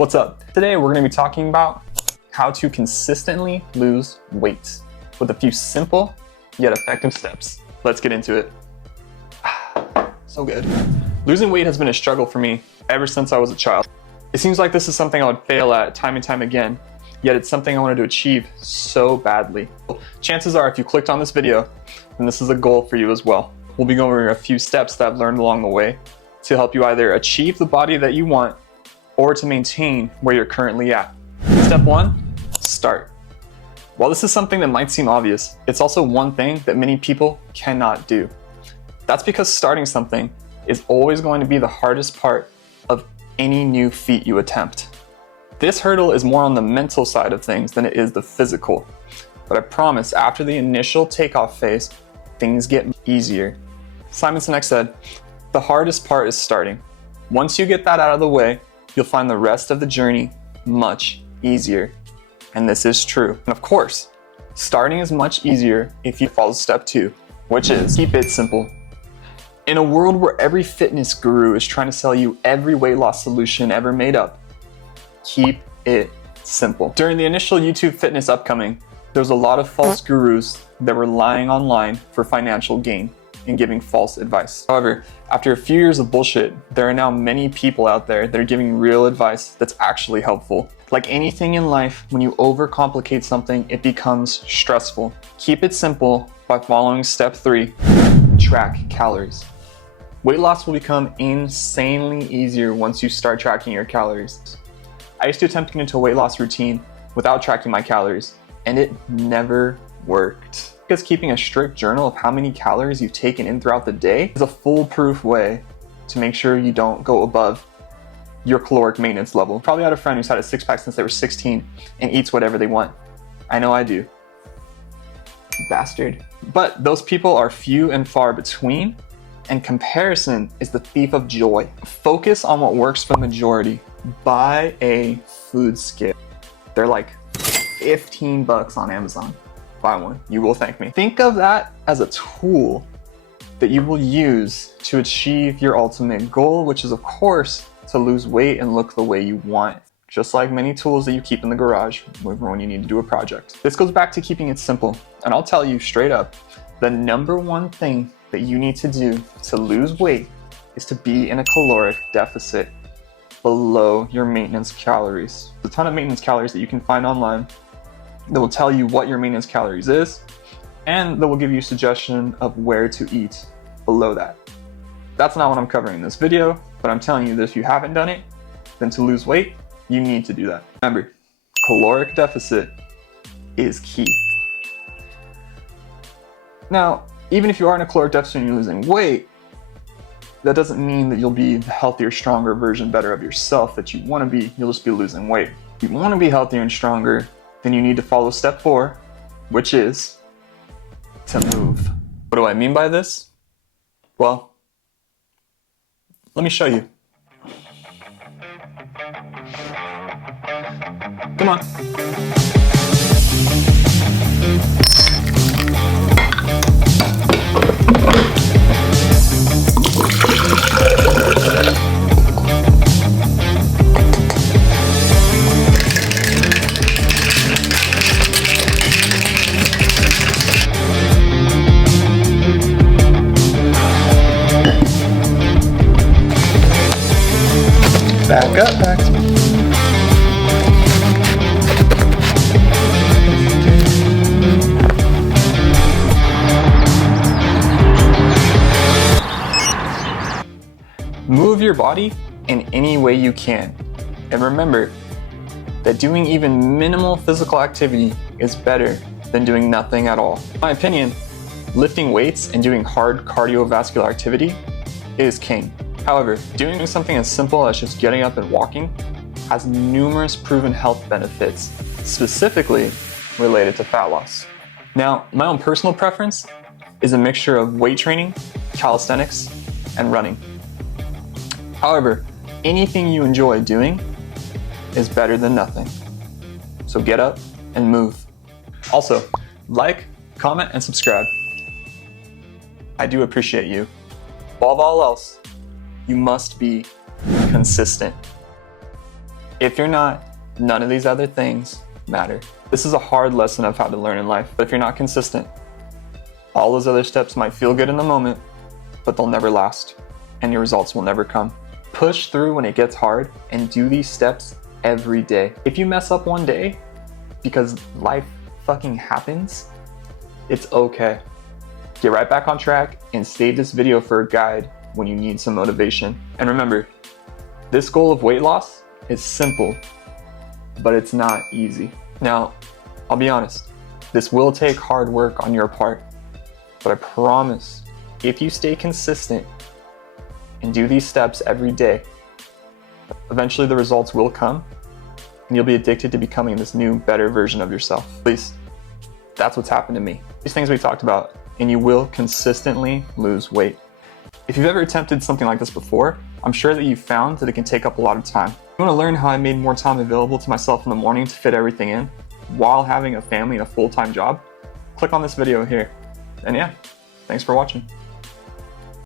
What's up? Today we're going to be talking about how to consistently lose weight with a few simple yet effective steps. Let's get into it. So good. Losing weight has been a struggle for me ever since I was a child. It seems like this is something I would fail at time and time again, yet it's something I wanted to achieve so badly. Chances are if you clicked on this video, then this is a goal for you as well. We'll be going over a few steps that I've learned along the way to help you either achieve the body that you want or to maintain where you're currently at. Step 1, start. While this is something that might seem obvious, it's also one thing that many people cannot do. That's because starting something is always going to be the hardest part of any new feat you attempt. This hurdle is more on the mental side of things than it is the physical. But I promise, after the initial takeoff phase, things get easier. Simon Sinek said, the hardest part is starting. Once you get that out of the way, you'll find the rest of the journey much easier. And this is true. And of course, starting is much easier if you follow step 2, which is keep it simple. In a world where every fitness guru is trying to sell you every weight loss solution ever made up, keep it simple. During the initial YouTube fitness upcoming, there was a lot of false gurus that were lying online for financial gain and giving false advice. However, after a few years of bullshit, there are now many people out there that are giving real advice that's actually helpful. Like anything in life, when you overcomplicate something, it becomes stressful. Keep it simple by following step 3, track calories. Weight loss will become insanely easier once you start tracking your calories. I used to attempt to get into a weight loss routine without tracking my calories, and it never worked. Because keeping a strict journal of how many calories you've taken in throughout the day is a foolproof way to make sure you don't go above your caloric maintenance level. Probably had a friend who's had a six-pack since they were 16 and eats whatever they want. I know I do. Bastard. But those people are few and far between, and comparison is the thief of joy. Focus on what works for the majority. Buy a food scale. They're like 15 bucks on Amazon. Buy one, you will thank me. Think of that as a tool that you will use to achieve your ultimate goal, which is of course to lose weight and look the way you want. Just like many tools that you keep in the garage when you need to do a project. This goes back to keeping it simple. And I'll tell you straight up, the number one thing that you need to do to lose weight is to be in a caloric deficit below your maintenance calories. There's a ton of maintenance calories that you can find online that will tell you what your maintenance calories is, and that will give you a suggestion of where to eat below that. That's not what I'm covering in this video, but I'm telling you that if you haven't done it, then to lose weight, you need to do that. Remember, caloric deficit is key. Now, even if you are in a caloric deficit and you're losing weight, that doesn't mean that you'll be the healthier, stronger version better of yourself that you want to be. You'll just be losing weight. If you want to be healthier and stronger, then you need to follow step 4, which is to move. What do I mean by this? Well, let me show you. Come on. Back up, Max. Move your body in any way you can. And remember that doing even minimal physical activity is better than doing nothing at all. In my opinion, lifting weights and doing hard cardiovascular activity is king. However, doing something as simple as just getting up and walking has numerous proven health benefits, specifically related to fat loss. Now, my own personal preference is a mixture of weight training, calisthenics, and running. However, anything you enjoy doing is better than nothing. So get up and move. Also, like, comment, and subscribe. I do appreciate you. Above all else, you must be consistent. If you're not, none of these other things matter. This is a hard lesson I've had to learn in life. But if you're not consistent, all those other steps might feel good in the moment, but they'll never last, and your results will never come. Push through when it gets hard and do these steps every day. If you mess up one day, because life fucking happens, it's okay. Get right back on track and save this video for a guide when you need some motivation. And remember, this goal of weight loss is simple, but it's not easy. Now, I'll be honest, this will take hard work on your part, but I promise, if you stay consistent and do these steps every day, eventually the results will come and you'll be addicted to becoming this new, better version of yourself. At least, that's what's happened to me. These things we talked about, and you will consistently lose weight. If you've ever attempted something like this before, I'm sure that you've found that it can take up a lot of time. You want to learn how I made more time available to myself in the morning to fit everything in while having a family and a full-time job? Click on this video here. And yeah, thanks for watching.